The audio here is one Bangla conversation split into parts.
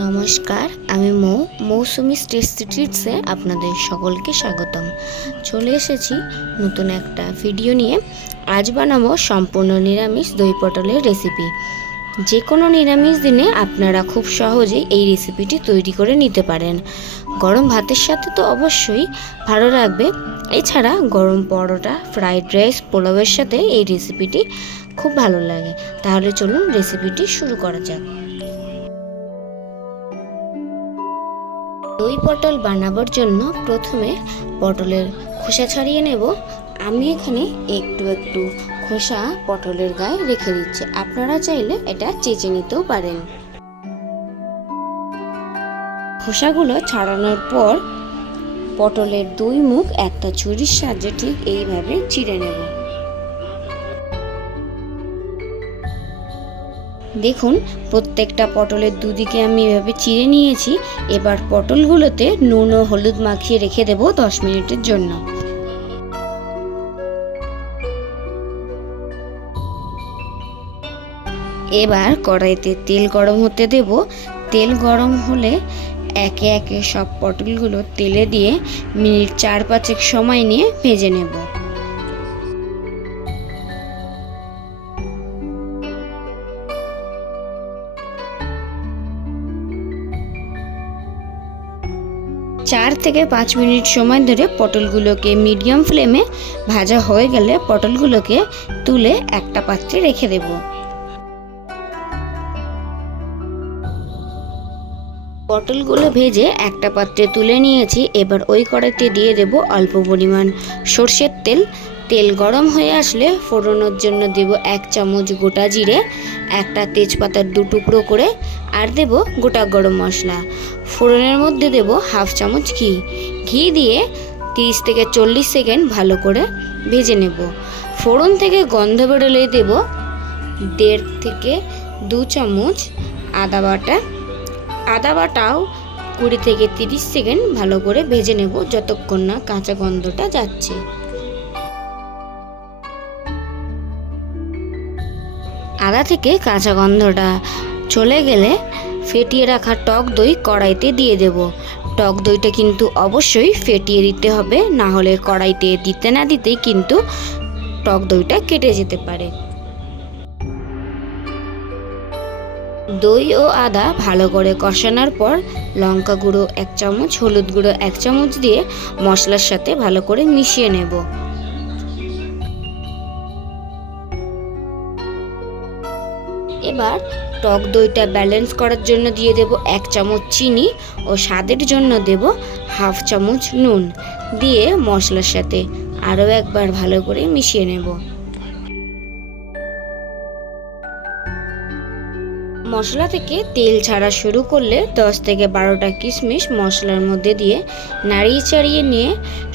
নমস্কার, আমি মৌসুমি টেস্টি ট্রিটসে আপনাদের সকলকে স্বাগতম। চলে এসেছি নতুন একটা ভিডিও নিয়ে। আজ বানাবো সম্পূর্ণ নিরামিষ দই পটলের রেসিপি। যে কোনো নিরামিষ দিনে আপনারা খুব সহজেই এই রেসিপিটি তৈরি করে নিতে পারেন। গরম ভাতের সাথে তো অবশ্যই ভালো লাগবে। এছাড়া গরম পরোটা, ফ্রাইড রাইস, পোলাওয়ের সাথে এই রেসিপিটি খুব ভালো লাগে। তাহলে চলুন রেসিপিটি শুরু করা যাক। দই পটল বানাবার জন্য প্রথমে পটলের খোসা ছাড়িয়ে নেব। আমি এখানে একটু খোসা পটলের গায়ে রেখে দিচ্ছি। আপনারা চাইলে এটা চেঁচে নিতেও পারেন। খোসাগুলো ছাড়ানোর পর পটলের দুই মুখ একটা ছুরির সাহায্যে ঠিক এইভাবে চিড়ে নেব। দেখুন, প্রত্যেকটা পটলের দুদিকে আমি এভাবে চিড়ে নিয়েছি। এবার পটলগুলোতে নুন ও হলুদ মাখিয়ে রেখে দেব 10 মিনিটের জন্য। এবার কড়াইতে তেল গরম হতে দেব। তেল গরম হলে একে একে সব পটলগুলো তেলে দিয়ে মিনিট 4-5 সময় নিয়ে ভেজে নেব। চার থেকে 5 মিনিট সময় ধরে পটলগুলোকে মিডিয়াম ফ্লেমে ভাজা হয়ে গেলে পটলগুলোকে তুলে একটা পাত্রে রেখে দেব। পটলগুলো ভেজে একটা পাত্রে তুলে নিয়েছি। এবার ওই কড়াইতে দিয়ে দেব অল্প পরিমাণ সর্ষের তেল। তেল গরম হয়ে আসলে ফোড়নোর জন্য দেব 1 চামচ গোটা জিরে, একটা তেজপাতার 2 টুকরো করে, আর দেব গোটা গরম মশলা। ফোড়নের মধ্যে দেব 1/2 চামচ ঘি দিয়ে 30 থেকে 40 সেকেন্ড ভালো করে ভেজে নেব। ফোড়ন থেকে গন্ধ বেরোলে দেব 1.5 থেকে 2 চামচ আদা বাটা। আদা বাটাও 20 থেকে 30 সেকেন্ড ভালো করে ভেজে নেব, যতক্ষণ না কাঁচা গন্ধটা যাচ্ছে। আদা থেকে কাঁচা গন্ধটা চলে গেলে ফেটিয়ে রাখা টক দই কড়াইতে দিয়ে দেব। টক দইটা কিন্তু অবশ্যই ফেটিয়ে দিতে হবে, না হলে কড়াইতে দিতে না দিতেই কিন্তু টক দইটা কেটে যেতে পারে। দই ও আদা ভালো করে কষানোর পর লঙ্কা গুঁড়ো 1 চামচ, হলুদ গুঁড়ো 1 চামচ দিয়ে মশলার সাথে ভালো করে মিশিয়ে নেব। এবার টক দইটা ব্যালেন্স করার জন্য দিয়ে দেব 1 চামচ চিনি ও স্বাদের জন্য দেব 1/2 চামচ নুন দিয়ে মশলার সাথে আরও একবার ভালো করে মিশিয়ে নেব। মশলা থেকে তেল ছাড়া শুরু করলে 10 থেকে 12টা কিশমিশ মশলার মধ্যে দিয়ে নাড়িয়ে চাড়িয়ে নিয়ে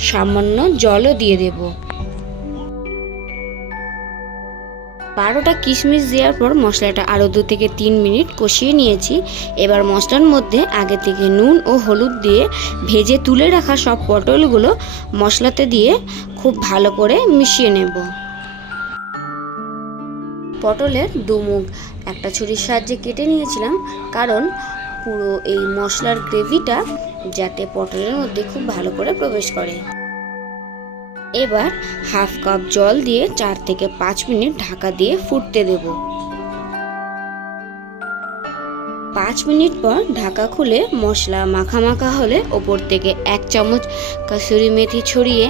সামান্য জলও দিয়ে দেব। 12টা কিশমিশ দেওয়ার পর মশলাটা আরও 2 থেকে 3 মিনিট কষিয়ে নিয়েছি। এবার মশলার মধ্যে আগে থেকে নুন ও হলুদ দিয়ে ভেজে তুলে রাখা সব পটলগুলো মশলাতে দিয়ে খুব ভালো করে মিশিয়ে নেব। পটলের দুমুখ একটা ছুরির সাহায্যে কেটে নিয়েছিলাম, কারণ পুরো এই মশলার গ্রেভিটা যাতে পটলের মধ্যে খুব ভালো করে প্রবেশ করে। এবার 1/2 কাপ জল দিয়ে 4 থেকে 5 মিনিট ঢাকা দিয়ে ফুটতে দেব। 5 মিনিট পর ঢাকা খুলে মশলা মাখা হলে ওপর থেকে 1 চামচ কাসুরি মেথি ছড়িয়ে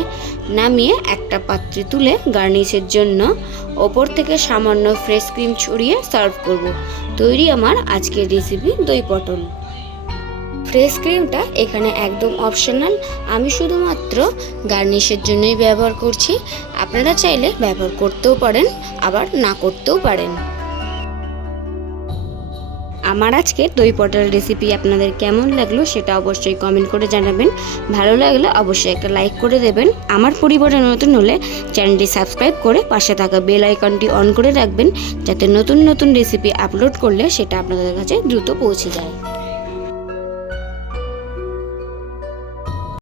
নামিয়ে একটা পাত্রে তুলে গার্নিশের জন্য ওপর থেকে সামান্য ফ্রেশ ক্রিম ছড়িয়ে সার্ভ করব। তৈরি আমার আজকের রেসিপি দই পটল। ফ্রেশ ক্রিমটা এখানে একদম অপশনাল, আমি শুধুমাত্র গার্নিশের জন্যই ব্যবহার করছি। আপনারা চাইলে ব্যবহার করতেও পারেন, আবার না করতেও পারেন। আমার আজকের দই পটল রেসিপি আপনাদের কেমন লাগলো সেটা অবশ্যই কমেন্ট করে জানাবেন। ভালো লাগলে অবশ্যই একটা লাইক করে দেবেন। আমার পরিবারে নতুন হলে চ্যানেলটি সাবস্ক্রাইব করে পাশে থাকা বেল আইকনটি অন করে রাখবেন, যাতে নতুন রেসিপি আপলোড করলে সেটা আপনাদের কাছে দ্রুত পৌঁছে যায়।